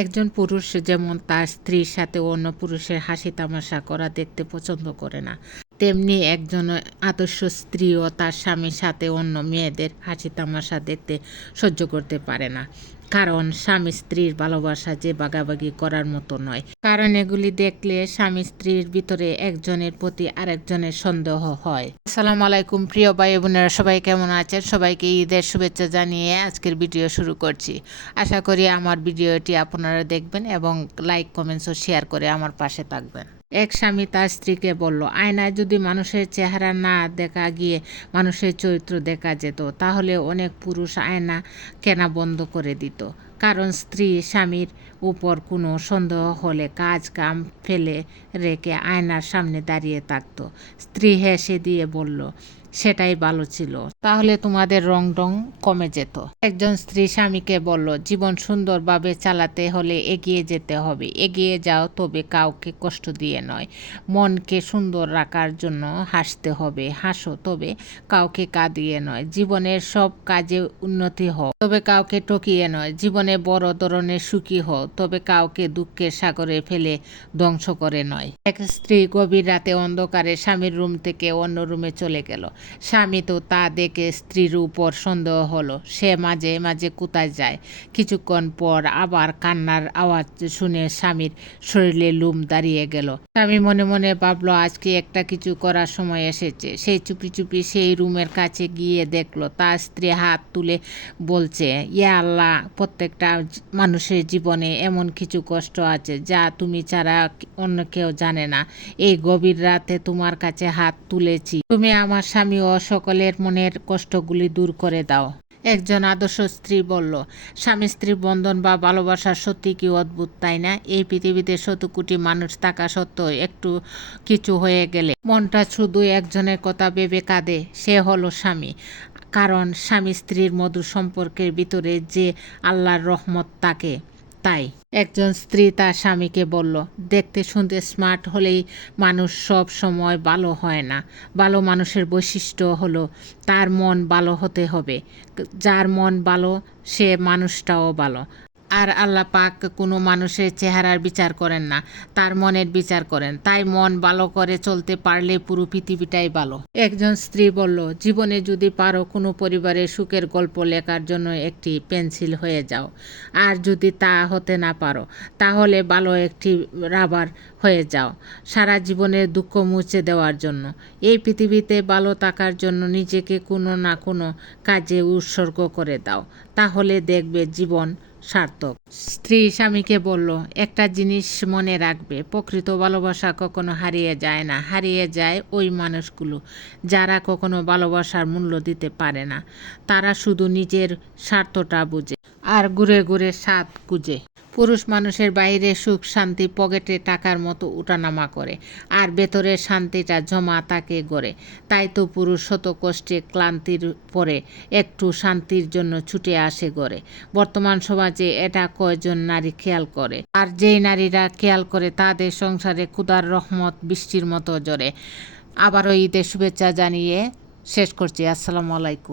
একজন পুরুষ যেমন তার স্ত্রীর সাথে অন্য পুরুষের হাসি তামাশা করা দেখতে পছন্দ করে না, তেমনি একজন আদর্শ স্ত্রীও তার স্বামীর সাথে অন্য মেয়েদের হাসি তামাশা দেখতে সহ্য করতে পারে না। কারণ স্বামী স্ত্রীর ভালোবাসা যে ভাগাভাগি করার মতো নয়। কারণ এগুলি দেখলে স্বামী স্ত্রীর ভিতরে একজনের প্রতি আরেকজনের সন্দেহ হয়। আসসালামু আলাইকুম প্রিয় ভাই বোনেরা, সবাই কেমন আছেন? সবাইকে ঈদের শুভেচ্ছা জানিয়ে আজকের ভিডিও শুরু করছি। আশা করি আমার ভিডিওটি আপনারা দেখবেন এবং লাইক কমেন্টস ও শেয়ার করে আমার পাশে থাকবেন। এক স্বামী তার স্ত্রীকে বলল, আয়নায় যদি মানুষের চেহারা না দেখা গিয়ে মানুষের চরিত্র দেখা যেত, তাহলে অনেক পুরুষ আয়না কেনা বন্ধ করে দিত। কারণ স্ত্রী স্বামীর উপর কোনো সন্দেহ হলে কাজ কাম ফেলে রেখে আয়নার সামনে দাঁড়িয়ে থাকত। স্ত্রী হেসে দিয়ে বলল, সেটাই ভালো ছিল, তাহলে তোমাদের রং কমে যেত। একজন স্ত্রী স্বামীকে বলল, জীবন সুন্দরভাবে চালাতে হলে এগিয়ে যেতে হবে। এগিয়ে যাও, তবে কাউকে কষ্ট দিয়ে নয়। মনকে সুন্দর রাখার জন্য হাসতে হবে। হাসো, তবে কাউকে কাঁদিয়ে নয়। জীবনের সব কাজে উন্নতি হও, তবে কাউকে টকিয়ে নয়। জীবনে বড় ধরনের সুখী হও, তবে কাউকে দুঃখের সাগরে ফেলে ধ্বংস করে নয়। এক স্ত্রী গভীর রাতে অন্ধকারে স্বামীর রুম থেকে অন্য রুমে চলে গেল। স্বামী তো তা দেখে স্ত্রীর উপর সন্দেহ হলো। সে মাঝে মাঝে কোথায় যায়। কিছুক্ষণ পর আবার কান্নার আওয়াজ শুনে স্বামীর শরীরে লোম দাঁড়িয়ে গেল। স্বামী মনে মনে ভাবল, আজকে একটা কিছু করার সময় এসেছে। সেই চুপি চুপি সেই রুমের কাছে গিয়ে দেখলো তার স্ত্রী হাত তুলে বলছে, ইয়া আল্লাহ, প্রত্যেকটা মানুষের জীবনে এমন কিছু কষ্ট আছে যা তুমি ছাড়া অন্য কেউ জানে না। এই গভীর রাতে তোমার কাছে হাত তুলেছি, তুমি আমার স্বামী ও সকলের মনের কষ্টগুলি দূর করে দাও। একজন আদর্শ স্ত্রী বলল, স্বামী স্ত্রীর বন্ধন বা ভালোবাসা সত্যি কি অদ্ভুত, তাই না? এই পৃথিবীতে শত কোটি মানুষ থাকা সত্ত্বেও একটু কিছু হয়ে গেলে মনটা শুধু একজনের কথা ভেবে কাঁদে, সে হলো স্বামী। কারণ স্বামী স্ত্রীর মধুর সম্পর্কের ভিতরে যে আল্লাহর রহমত থাকে। তাই একজন স্ত্রী তার স্বামীকে বলল, দেখতে শুনতে স্মার্ট হলেই মানুষ সব সময় ভালো হয় না। ভালো মানুষের বৈশিষ্ট্য হলো তার মন ভালো হতে হবে। যার মন ভালো সে মানুষটাও ভালো। আর আল্লাহ পাক কোনো মানুষের চেহারার বিচার করেন না, তার মনের বিচার করেন। তাই মন ভালো করে চলতে পারলে পুরো পৃথিবীটাই ভালো। একজন স্ত্রী বলল, জীবনে যদি পারো কোনো পরিবারের সুখের গল্প লেখার জন্য একটি পেন্সিল হয়ে যাও। আর যদি তা হতে না পারো, তাহলে ভালো একটি রাবার হয়ে যাও, সারা জীবনের দুঃখ মুছে দেওয়ার জন্য। এই পৃথিবীতে ভালো থাকার জন্য নিজেকে কোনো না কোনো কাজে উৎসর্গ করে দাও, তাহলে দেখবে জীবন সার্থক। স্ত্রী স্বামীকে বলল, একটা জিনিস মনে রাখবে, প্রকৃত ভালোবাসা কখনো হারিয়ে যায় না। হারিয়ে যায় ওই মানুষগুলো যারা কখনো ভালোবাসার মূল্য দিতে পারে না। তারা শুধু নিজের স্বার্থটা বুঝে আর ঘুরে ঘুরে স্বাদ খুঁজে। পুরুষ মানুষের বাইরে সুখ শান্তি পকেটে টাকার মতো উঠানামা করে, আর ভেতরের শান্তিটা জমা তাকে গড়ে। তাই তো পুরুষ শত কষ্টে ক্লান্তির পরে একটু শান্তির জন্য ছুটে আসে গড়ে। বর্তমান সমাজে এটা কয়জন নারী খেয়াল করে? আর যেই নারীরা খেয়াল করে তাদের সংসারে খোদার রহমত বৃষ্টির মতো জড়ে। আবারও ঈদের শুভেচ্ছা জানিয়ে শেষ করছি। আসসালামু আলাইকুম।